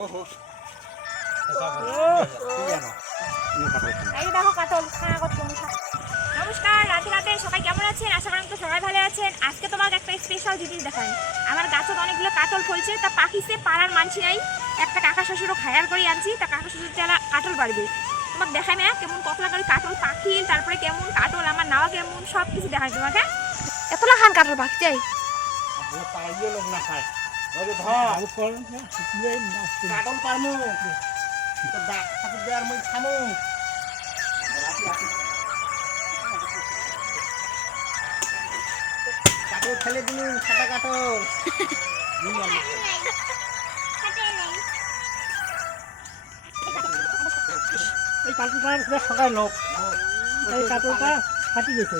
তোমাকে একটা আমার গাছত অনেকগুলো কাতল ফলছে, তা পাখিতে পাড়ার মানছি নাই। একটা কাকা শ্বশুরও খায়ার করে আনছি, তা কাকা শ্বশুর চালা কাতল পারবে তোমাকে দেখাই না, কেমন কতলা করে কাতল পাখি, তারপরে কেমন কাতল, আমার নাওয়া কেমন সব কিছু দেখাই তোমাকে। এতলা খান কাতল পাখি চাই। কাটল পারমু তো ফেলে দিলু এই পুরো সকাল লোক। এই কাটলটা ফাটি গেছে।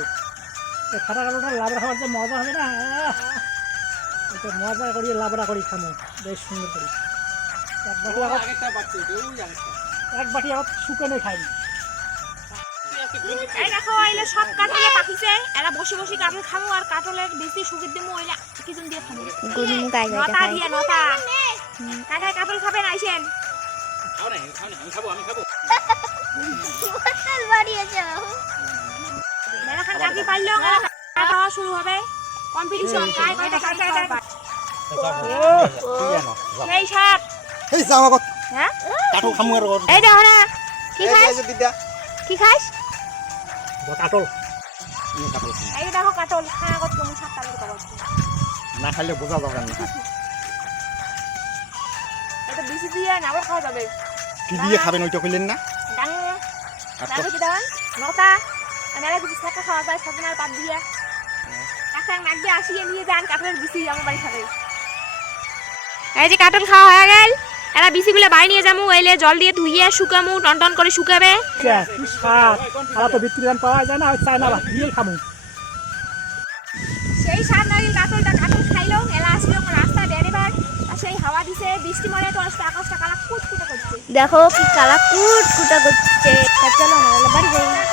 এই ফাটা কাটলটা লাবড়া খাওয়ার যে মজা হবে না! এটা মজা করি লাবড়া করি খামো। বেশ সুন্দর করে। এক বাটি আবার শুকনো খাইনি এই দেখো এলে সব কাতলে পাখিছে এরা বসে বসে কাতল খামু আর কাতলের বেশি সুগির দিমু ওইলা কিজন দিয়ে খামু নতা দিয়ে নতা। কাকায় কাতল খাবেন আইসেন। মেলা খান কাকি পারল খাওয়া শুরু হবে। কম্পিটিশন কাই কয়টা কাকা পায় সেই সাপ এই যাও আগত হ্যাঁ? কাটল খামু আর এই দেখো না কি খাস? কি খাস? কাটল। কাটল। এই দেখো তুমি সাত তালের না খাইলে বোঝা যাবে না। এটা বেশি দিয়ে নাবর খাওয়া যাবে। কি দিয়ে খাবেন ওইটা কইলেন না? ডাং ডাং কি দাও নটা। কিছু শাকা খাওয়া যায় সজনার পাত দিয়ে একটা নাক আসিয়ে নিয়ে যান কাঠের বিসি আমার বাড়ি খাবে এই যে খাওয়া হয়ে গেল। এরা বাড়ি নিয়ে যাব এলে জল দিয়ে ধুইয়ে শুকামু টন টন করে শুকাবে। তো বিক্রি পাওয়া যায় না দিয়েই সেই সাত নারিল কাতলটা কাতল খাইলো এলা আসলো রাস্তা বেড়েবার আর সেই হাওয়া দিছে বৃষ্টি মনে তো আকাশটা কালা কুট কুটে করছে। দেখো কি কালা কুট কুটা করছে চলো আমরা বাড়ি যাই।